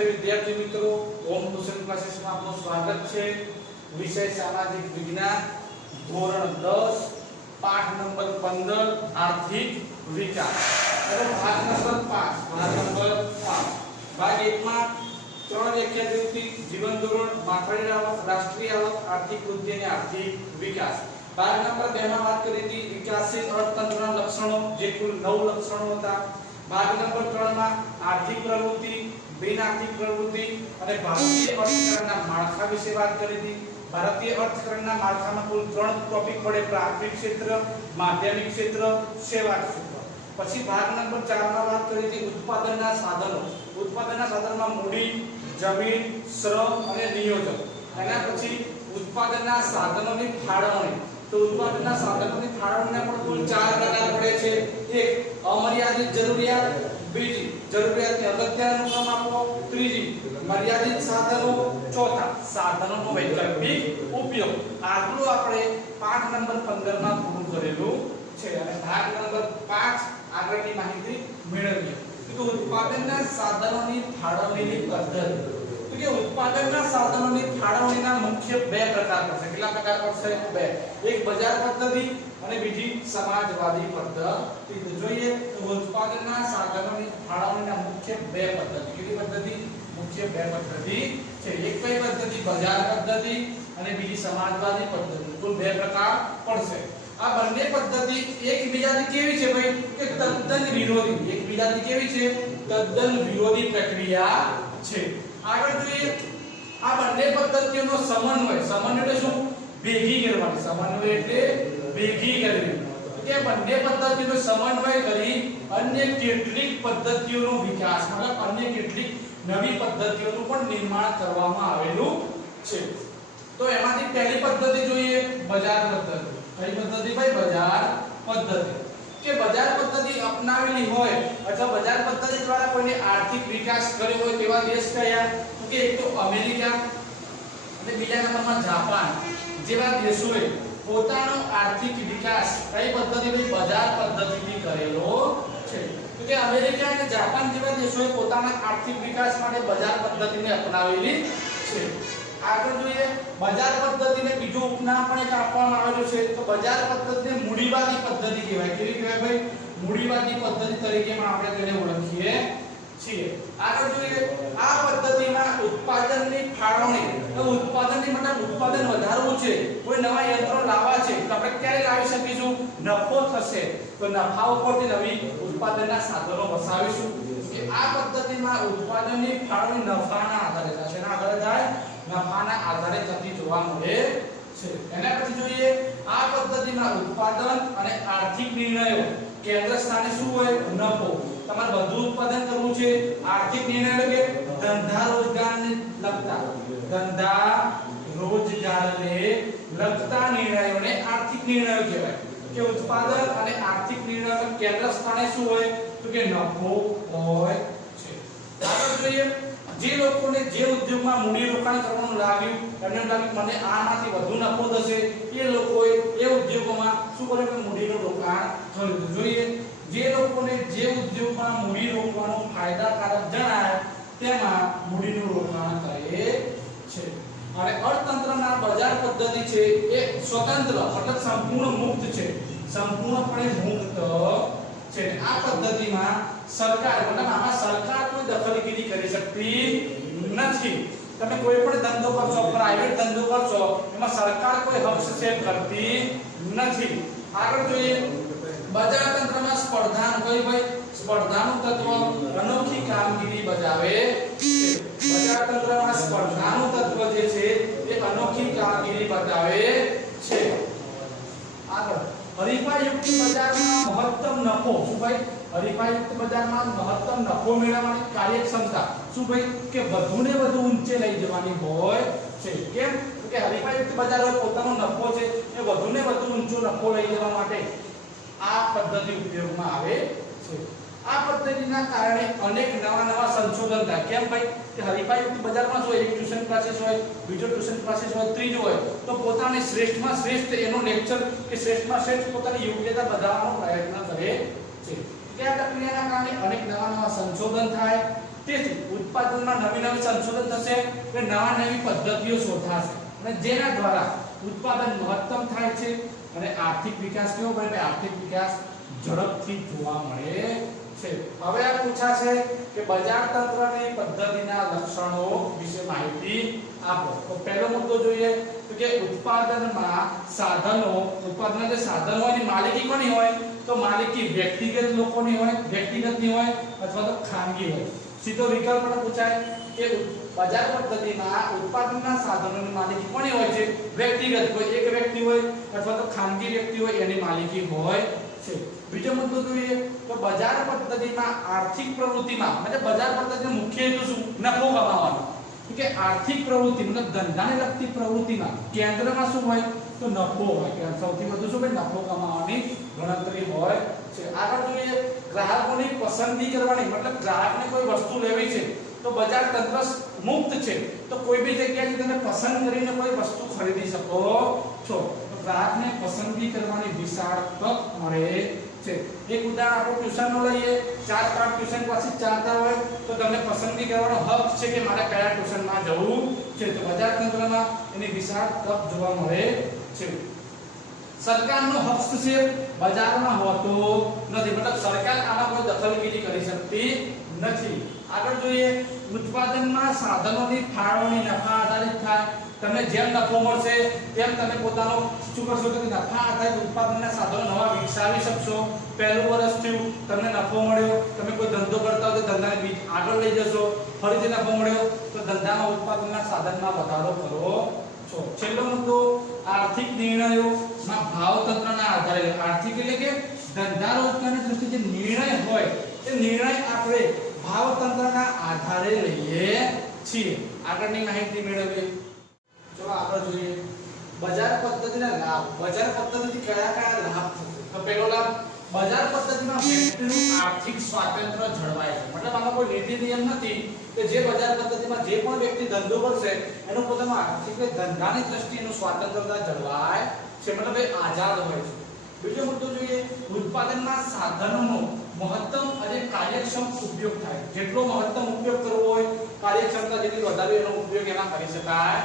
નમસ્તે વિદ્યાર્થી મિત્રો, હોમ ટ્યુશન ક્લાસીસમાં આપનું સ્વાગત છે। વિષય સામાજિક વિજ્ઞાન, ધોરણ 10, પાઠ નંબર 15 આર્થિક વિકાસ। હવે ભાગ નંબર 5, ભાગ 1 માં ત્રણ વ્યાખ્યા દેવતી, જીવન ધોરણ, માથાદીઠ આવક, રાષ્ટ્રીય આવક, આર્થિક વૃદ્ધિ અને આર્થિક વિકાસ। ભાગ નંબર 2 માં વાત કરી હતી વિકાસશીલ અર્થતંત્રના લક્ષણો, જે કુલ 9 લક્ષણો હતા। भाग नंबर 3 में आर्थिक प्रवृत्ति, बिन आर्थिक प्रवृत्ति અને ભારતીય અર્થતંત્રના માળખા વિશે વાત કરી હતી। ભારતીય અર્થતંત્રના માળખામાં કુલ 3 ટોપિક પડે: પ્રાથમિક ક્ષેત્ર, માધ્યમિક ક્ષેત્ર, સેવા ક્ષેત્ર। પછી ભાગ નંબર 4 માં વાત કરી હતી ઉત્પાદનના સાધનો। ઉત્પાદનના સાધનમાં મૂડી, જમીન, શ્રમ અને નિયોજન। એના પછી ઉત્પાદનના સાધનોની ફાળવણી। तो उत्पादनના સાધનોની ફાળવણીના પણ કુલ 4 પ્રકાર પડે છે। એક અમર્યાદિત જરૂરિયાત, બીજી જરૂરિયાતને અગત્યનું કામ આપવો, ત્રીજી મર્યાદિત સાધનો, ચોથા સાધનોનો વૈકલ્પિક ઉપયોગ। આટલું આપણે પાઠ નંબર 15 માં પૂરું કરેલું છે અને ભાગ નંબર 5 આગળની માહિતી મેળવીએ। તો ઉત્પાદનના સાધનોની ફાળવણીની પદ્ધતિ, કે उत्पादनના સાધનોની ફાળવણીના મુખ્ય બે પ્રકાર પડશે। કેટલા પ્રકાર પડશે? બે। એક બજાર પદ્ધતિ અને બીજી સમાજવાદી પદ્ધતિ। તો જોઈએ તો ઉત્પાદનના સાધનોની ફાળવણીના મુખ્ય બે પદ્ધતિ। કેટલી પદ્ધતિ? મુખ્ય બે પદ્ધતિ છે। એક કઈ પદ્ધતિ? બજાર પદ્ધતિ અને બીજી સમાજવાદી પદ્ધતિ। કુલ બે પ્રકાર પડશે। આ બંને પદ્ધતિ એકબીજાથી કેવી છે ભાઈ? કે તદ્દન વિરોધી। એકબીજાથી કેવી છે? તદ્દન વિરોધી પ્રક્રિયા છે। આગળ જોઈએ આ બંને પદ્ધતિઓનો સમન્વય। સમન્વય એટલે શું? ભેગી કરવાની। સમન્વય એટલે ભેગી કરવી। કે બંને પદ્ધતિઓનો સમન્વય કરી અન્ય કેટલીક પદ્ધતિઓનો વિકાસ, મતલબ અન્ય કેટલીક નવી પદ્ધતિઓનું પણ નિર્માણ કરવામાં આવેલું છે। તો એમાંથી પહેલી પદ્ધતિ જોઈએ બજાર પદ્ધતિ। કઈ પદ્ધતિ ભાઈ? બજાર પદ્ધતિ। કે બજાર પદ્ધતિ અપનાવેલી હોય અથવા બજાર પદ્ધતિ દ્વારા કોઈને આર્થિક વિકાસ કર્યો હોય તેવા દેશ કયા? તો કે એક તો અમેરિકા અને બીજા નંબરમાં જાપાન જેવા દેશોએ પોતાનો આર્થિક વિકાસ કઈ પદ્ધતિથી? બજાર પદ્ધતિથી કરેલો છે। તો કે અમેરિકા અને જાપાન જેવા દેશોએ પોતાના આર્થિક વિકાસ માટે બજાર પદ્ધતિને અપનાવેલી છે। આગળ જોઈએ બજાર પદ્ધતિને બીજો ઉપનામ પણ એક આપવામાં આવેલું છે। તો બજાર પદ્ધતિને મૂડીવાદી પદ્ધતિ કહેવાય। કેવી કહેવાય ભાઈ? મૂડીવાદી પદ્ધતિ તરીકે પણ આપણે તેને ઓળખીએ છીએ। આગળ જોઈએ આ પદ્ધતિમાં ઉત્પાદનની ફાળવણી, તો ઉત્પાદનની મતલબ ઉત્પાદન વધારવું છે, કોઈ નવા યંત્રો લાવવા છે તો આપણે ક્યારે લાવી શકીશું? નફો થશે તો નફા ઉપરથી નવી ઉત્પાદનના સાધનો વસાવીશું। કે આ પદ્ધતિમાં ઉત્પાદનની ફાળવણી નફાના આધારે થશે। એના આધારે થાય? નફાના આધારે થતી જોવા મળે છે। એના પછી જોઈએ આ પદ્ધતિમાં ઉત્પાદન અને આર્થિક નિર્ણયો કેન્દ્ર સ્થાને શું હોય? નફો। તમારે બધું ઉત્પાદન કરવું છે। આર્થિક નિર્ણયો કે ધંધા રોજગારને લગતા, ધંધા રોજગારને લગતા નિર્ણયોને આર્થિક નિર્ણયો કહેવાય। કે ઉત્પાદન અને આર્થિક નિર્ણયો કેન્દ્ર સ્થાને શું હોય? તો કે નફો હોય છે। આગળ જોઈએ જે લોકોને જે ઉદ્યોગમાં મૂડી રોકાણ કરવાનું લાગ્યું, એમને લાગ્યું મને આમાંથી વધુ નફો થશે, એ લોકોએ એ ઉદ્યોગોમાં શું કર્યું? કે મૂડીનું રોકાણ કર્યું। જોઈએ જે લોકોને જે ઉદ્યોગમાં મૂડી રોકવાનું ફાયદાકારક જણાય તેમાં મૂડીનું રોકાણ કરે છે। અને અર્થતંત્રના બજાર પદ્ધતિ છે એ સ્વતંત્ર મતલબ સંપૂર્ણ મુક્ત છે। સંપૂર્ણપણે મુક્ત છે। આ પદ્ધતિમાં સરકાર મતલબ આમાં સરકાર કોઈ દખલગીરી કરી શકતી નથી। તમે કોઈ પણ ધંધો કરશો, પ્રાઇવેટ ધંધો કરશો, એમાં સરકાર કોઈ હસ્તક્ષેપ કરતી નથી। આગળ જોઈએ બજાર તંત્રમાં સ્પર્ધા, કઈ ભાઈ? સ્પર્ધાનું તત્વ અનોખી કામગીરી બજાવે છે। બજાર તંત્રમાં સ્પર્ધાનું તત્વ જે છે એ અનોખી કામગીરી બજાવે છે। આગળ હરીફાયુક્ત બજારમાં મહત્તમ નફો, શું ભાઈ? હરીફાયુક્ત બજારમાં મહત્તમ નફો મેળવવાની કાર્યક્ષમતા, શું ભાઈ? કે વધુને વધુ ઊંચે લઈ જવાની હોય છે। કેમ? કે હરીફાયુક્ત બજાર હોય, પોતાનો નફો છે એ વધુને વધુ ઊંચો નફો લઈ જવા માટે આ પદ્ધતિ ઉપયોગમાં આવે છે। આ પદ્ધતિના કારણે અનેક નવા સંશોધન થાય। કેમ ભાઈ? કે હરીફાયુક્ત બજારમાં જો એક ટ્યુશન ક્લાસીસ હોય, બીજો ટ્યુશન ક્લાસીસ હોય, ત્રીજો હોય, તો પોતાને શ્રેષ્ઠમાં શ્રેષ્ઠ એનો લેક્ચર કે શ્રેષ્ઠમાં શ્રેષ્ઠ પોતાની યોગ્યતા બતાવવાનો પ્રયત્ન કરે છે। કે આ પ્રક્રિયાના કારણે અનેક નવા સંશોધન થાય, તેથી ઉત્પાદનમાં નવી સંશોધન થશે કે નવી પદ્ધતિઓ શોધાશે અને જેના દ્વારા ઉત્પાદન મહત્તમ થાય છે અને આર્થિક વિકાસ કેવો બને? આર્થિક વિકાસ ઝડપથી જોવા મળે છે. હવે આ પૂછાશે કે બજાર તંત્રની પદ્ધતિના લક્ષણો વિશે માહિતી આપો. તો પહેલો મુદ્દો જોઈએ તો કે ઉત્પાદનમાં સાધનો, ઉત્પાદનના જે સાધનોની માલિકી કોની હોય? તો માલિકી વ્યક્તિગત લોકોની હોય, વ્યક્તિગતની હોય અથવા તો ખાનગી હોય. સીધો વિકલ્પ પણ પૂછાય કે બજાર પદ્ધતિમાં ઉત્પાદનના સાધનોની માલિકી કોની હોય છે? વ્યક્તિગત, કોઈ એક વ્યક્તિ હોય અથવા તો ખાનગી વ્યક્તિ હોય એની માલિકી હોય છે. બીજો મુદ્દો જોઈએ તો બજાર પદ્ધતિમાં આર્થિક પ્રવૃત્તિમાં, મતલબ બજાર પદ્ધતિનો મુખ્ય હેતુ શું? નફો કમાવાનો. કે આર્થિક પ્રવૃત્તિ મતલબ ધંધાને લગતી પ્રવૃત્તિમાં કેન્દ્રમાં શું હોય? તો નફો હોય. કે સૌથી વધુ શું હોય? નફો કમાવાની ગણતરી હોય છે. આગળ જોઈએ ગ્રાહકોની પસંદગી કરવાની, મતલબ ગ્રાહકને કોઈ વસ્તુ લેવી છે તો બજાર તંત્ર મુક્ત છે, તો કોઈ બી જગ્યાએથી તમે પસંદ કરીને કોઈ વસ્તુ ખરીદી શકો છો. તો ગ્રાહકને પસંદગી કરવાની વિશાળ તક મળે છે. એક ઉદાહરણ આપણે ટ્યુશનનો લઈએ, 4-5 ટ્યુશન ક્લાસીસ ચાલતા હોય તો તમને પસંદગી કરવાનો હક છે કે મારે કયા ટ્યુશનમાં જવું છે. તો બજાર તંત્રમાં એની વિશાળ તક જોવા મળે છે. સરકારનો હસ્તક્ષેપ બજારમાં હોતો નથી, મતલબ સરકાર આમાં કોઈ દખલગીરી કરી શકતી નથી. આગળ જોઈએ ઉત્પાદનમાં સાધનોની ફાળવણી નફા આધારિત થાય. તમને જેમ નફો મળશે તેમ તમે પોતાનો શું કરશો તો નફા આધારિત ઉત્પાદનના સાધનો નવા વિકસાવી શકશો. પહેલું વર્ષ થયું, તમને નફો મળ્યો, તમે કોઈ ધંધો કરતા હો તો ધંધાને આગળ લઈ જશો, ફરીથી નફો મળ્યો તો ધંધામાં ઉત્પાદનના સાધનમાં વધારો કરો છો. છેલ્લો મુદ્દો આર્થિક નિર્ણયોમાં ભાવતંત્રના આધારે. આર્થિક એટલે કે ધંધા રોજગારની દ્રષ્ટિએ જે નિર્ણય હોય તે નિર્ણય આપણે ભાવતંત્રના આધારે લઈએ છીએ. આગળની માહિતી મેળવીએ. ચલો આગળ જોઈએ બજાર પદ્ધતિના લાભ. બજાર પદ્ધતિથી કયા લાભ થશે? તો પહેલો લાભ, બજાર પદ્ધતિમાં વ્યક્તિનું આર્થિક સ્વાતંત્ર્ય જળવાય છે. મતલબ આમાં કોઈ નીતિ નિયમ નથી કે જે બજાર પદ્ધતિમાં જે પણ વ્યક્તિ ધંધો કરશે એનું પોતાનું આર્થિક ધંધાની દ્રષ્ટિએ એનું સ્વાતંત્રતા જળવાય છે, મતલબ એ આઝાદ હોય છે. બીજો મુદ્દો જોઈએ ઉત્પાદનમાં સાધનોનો મહત્તમ અને કાર્યક્ષમ ઉપયોગ થાય. જેટલો મહત્તમ ઉપયોગ કરવો હોય, કાર્યક્ષમતા જેટલી વધારે એનો ઉપયોગ એમાં કરી શકાય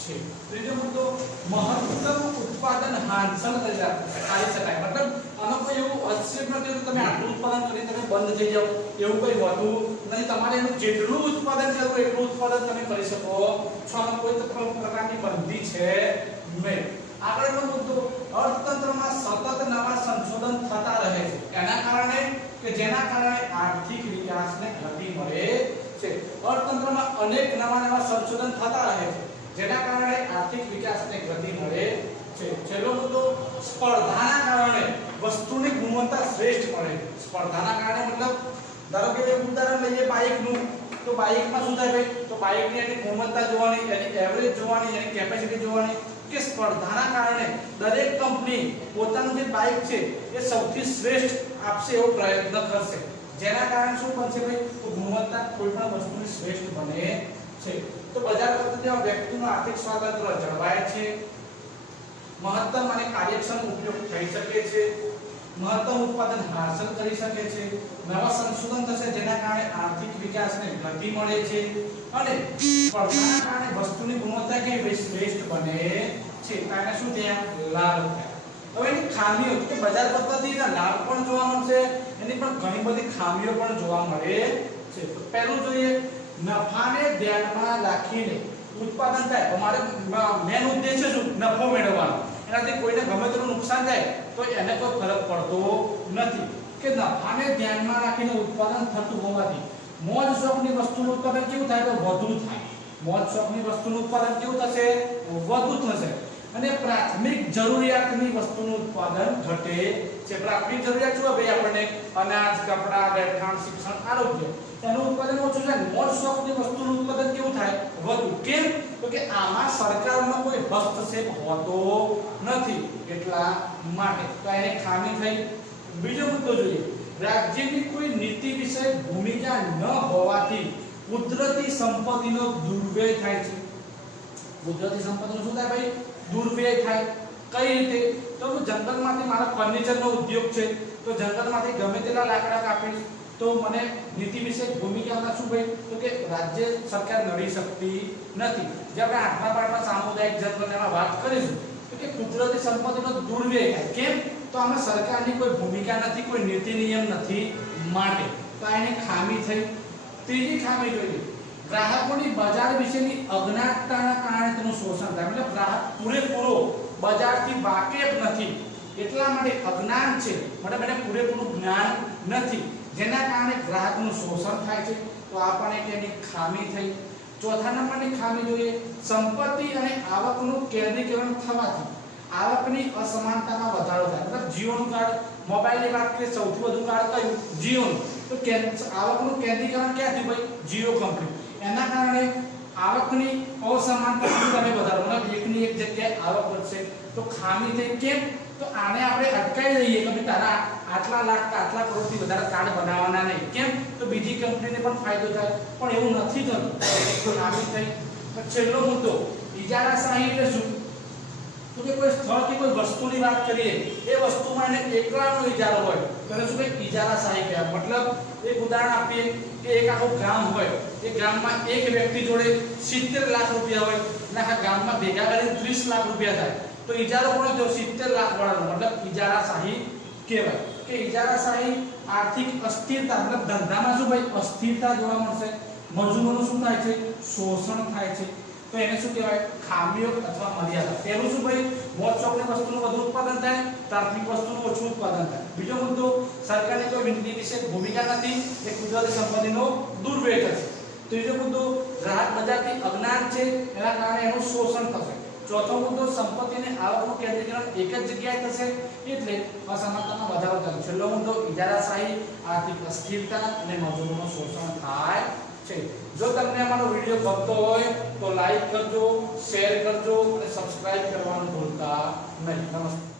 છે. ત્રીજો મુદ્દો મહત્તમ ઉત્પાદન હાંસલ કરી શકાય. મતલબ આનો કોઈ એવું હસ્તક્ષેપ નથી કે તમે આટલું ઉત્પાદન કરીને તમે બંધ થઈ જાઓ, એવું કંઈ હોતું નથી. તમારે એનું જેટલું ઉત્પાદન કરવું એટલું ઉત્પાદન તમે કરી શકો છો. આમાં કોઈ પ્રકારની બંધી છે નહીં. આગળનો મુદ્દો અર્થતંત્રમાં સતત નવા સંશોધન થતા રહે છે. એના કારણે કે જેના કારણે આર્થિક વિકાસને ગતિ મળે છે. અર્થતંત્રમાં અનેક નવા સંશોધન થતા રહે છે જેના કારણે આર્થિક વિકાસને ગતિ મળે છે. છેલ્લો મુદ્દો સ્પર્ધાના કારણે વસ્તુની ગુણવત્તા શ્રેષ્ઠ મળે. સ્પર્ધાના કારણે મતલબ ધારો કે એક ઉદાહરણ લઈએ બાઇકનું, તો બાઇકમાં શું થાય ભાઈ? તો બાઇકની એની ગુણવત્તા જોવાની, એની એવરેજ જોવાની, એની કેપેસિટી જોવાની. કે સ્પર્ધાના કારણે દરેક કંપની પોતાનું જે બાઇક છે એ સૌથી શ્રેષ્ઠ આપશે એવો પ્રયત્ન કરશે, જેના કારણે શું બનશે ભાઈ? તો ગુણવત્તા કોઈ પણ વસ્તુની શ્રેષ્ઠ બને છે. તો બજાર પદ્ધતિમાં વ્યક્તિનું આર્થિક સ્વાતંત્ર્ય જળવાય છે, મહત્તમ અને કાર્યક્ષમ ઉપયોગ થઈ શકે છે, મહત્તમ ઉત્પાદન હાંસલ કરી શકે છે, નવા સંશોધન થશે જેના કારણે આર્થિક વિકાસને ગતિ મળે છે અને સ્પર્ધાના કારણે વસ્તુની ગુણવત્તા કેવી શ્રેષ્ઠ બને છે. કારણે શું થયા? લાભ થયા. હવે એની ખામીઓ કે બજાર પદ્ધતિના લાભ પણ જોવા મળશે, એની પણ ઘણી બધી ખામીઓ પણ જોવા મળે છે. પહેલું જોઈએ નફાને ધ્યાનમાં રાખીને ઉત્પાદન થાય. અમારે મેન ઉદ્દેશ્ય શું? નફો મેળવવાનો. એનાથી કોઈને ગમે તેટલું નુકસાન થાય તો એને કોઈ ફરક પડતો નથી. કે નફાને ધ્યાનમાં રાખીને ઉત્પાદન થતું હોવાથી મોજ શોખની વસ્તુનું ઉત્પાદન કેવું થાય? તો વધુ થાય. મોજ શોખની વસ્તુનું ઉત્પાદન કેવું થશે? વધુ થશે. અને પ્રાથમિક જરૂરિયાતની વસ્તુનું ઉત્પાદન ઘટે છે. પ્રાથમિક જરૂરિયાત શું ભાઈ? આપણને અનાજ, કપડાં, રહેઠાણ, શિક્ષણ, આરોગ્ય, એનું ઉત્પાદન ઓછું છે. મોજ શોખની વસ્તુનું ઉત્પાદન કેવું થાય? વધુ. કેમ? તો કે આમાં સરકારનો કોઈ હસ્તક્ષેપ હોતો નથી એટલા માટે. તો એને ખામી થઈ. બીજો મુદ્દો જોઈએ રાજ્યની કોઈ નીતિ વિષય ભૂમિકા ન હોવાથી કુદરતી સંપત્તિનો દુર્વ્યય થાય છે. કુદરતી સંપત્તિનો શું થાય ભાઈ? દુર્વ્યય થાય. કઈ રીતે? તો જંગલમાંથી મારા ફર્નિચરનો ઉદ્યોગ છે, તો જંગલમાંથી ગમે તેટલા લાકડા કાપીશ, તો મને નીતિ વિશે ભૂમિકામાં શું ભાઈ તો કે રાજ્ય સરકાર નડી શકતી નથી. જે આપણે 8મા પાઠમાં સામુદાયિક જનગણનામાં વાત કરીશું તો કે કુદરતી સંપત્તિનો દુર્વ્યય થાય. કેમ? તો આમાં સરકારની કોઈ ભૂમિકા નથી, કોઈ નીતિ નિયમ નથી માટે. તો આ એની ખામી થઈ. ત્રીજી ખામી જોઈએ ગ્રાહકોની બજાર વિશેની અજ્ઞાનતાના કારણે તેનું શોષણ થાય. મતલબ ગ્રાહક પૂરેપૂરો બજારથી વાકેફ નથી, એટલા માટે અજ્ઞાન છે, મતલબ એને પૂરેપૂરું જ્ઞાન નથી, જેના કારણે ગ્રાહકનું શોષણ થાય છે. તો આ પણ એક એની ખામી થઈ. ચોથા નંબરની ખામી જોઈએ સંપત્તિ અને આવકનું કેન્દ્રીકરણ થવાથી આવકની અસમાનતામાં વધારો થાય. મતલબ જીઓનું કાર્ડ, મોબાઈલની વાત કરીએ સૌથી વધુ કાર્ડ કયું? જીઓનું. તો આવકનું કેન્દ્રીકરણ ક્યાંથી ભાઈ? જીઓ કંપની. એના કારણે આવકની અસમાનતા તમે વધારો, મતલબ એકની એક જગ્યાએ આવક વધશે. તો ખામી થઈ. કેમ? તો આને આપણે અટકાવી દઈએ કે ભાઈ તારા આટલા લાખ કે આટલા કરોડથી વધારે કાર્ડ બનાવવાના નહીં. કેમ? તો બીજી કંપનીને પણ ફાયદો થાય, પણ એવું નથી થતું. ખામી થઈ. છેલ્લો મુદ્દો ઇજારાશાહી એટલે શું? તો કે કોઈ સ્થળથી કોઈ વસ્તુની વાત કરીએ, એ વસ્તુમાં એને એકલાનો ઇજારો હોય તો એને શું કહેવાય? ઇજારાશાહી કહેવાય. મતલબ એક ઉદાહરણ આપીએ કે એક આખું ગામ હોય, એ ગામમાં એક વ્યક્તિ જોડે 70 લાખ રૂપિયા હોય અને આખા ગામમાં ભેગા કરીને 30 લાખ રૂપિયા થાય. તો ઇજારો કોનો થયો? 70 લાખ વાળાનો. મતલબ ઇજારાશાહી કહેવાય. કે ઇજારાશાહી આર્થિક અસ્થિરતા, મતલબ ધંધામાં શું ભાઈ? અસ્થિરતા જોવા મળશે. મજૂરોનું શું થાય છે? શોષણ થાય છે. તો એને શું કહેવાય? ખામીઓ અથવા મર્યાદા. પહેલું શું ભાઈ? મોજશોખની વસ્તુનું વધુ ઉત્પાદન થાય, પ્રાથમિક વસ્તુનું ઓછું ઉત્પાદન થાય. બીજો મુદ્દો સરકારની કોઈ નીતિ વિશે ભૂમિકા નથી, એ કુદરતી સંપત્તિનો દુર્વ્યય થશે. ત્રીજો મુદ્દો ગ્રાહક બજારથી અજ્ઞાન છે, એના કારણે એનું શોષણ થશે. ચોથો મુદ્દો સંપત્તિને આવકનું કેન્દ્રીકરણ એક જ જગ્યાએ થશે, એટલે અસમાનતામાં વધારો થશે. છેલ્લો મુદ્દો ઇજારાશાહી, આર્થિક અસ્થિરતા અને મજૂરોનું શોષણ થાય છે. જો તમને અમારો વિડિયો ગમતો હોય તો લાઈક કરજો, શેર કરજો અને સબસ્ક્રાઇબ કરવાનું ભૂલતા નહીં. નમસ્તે.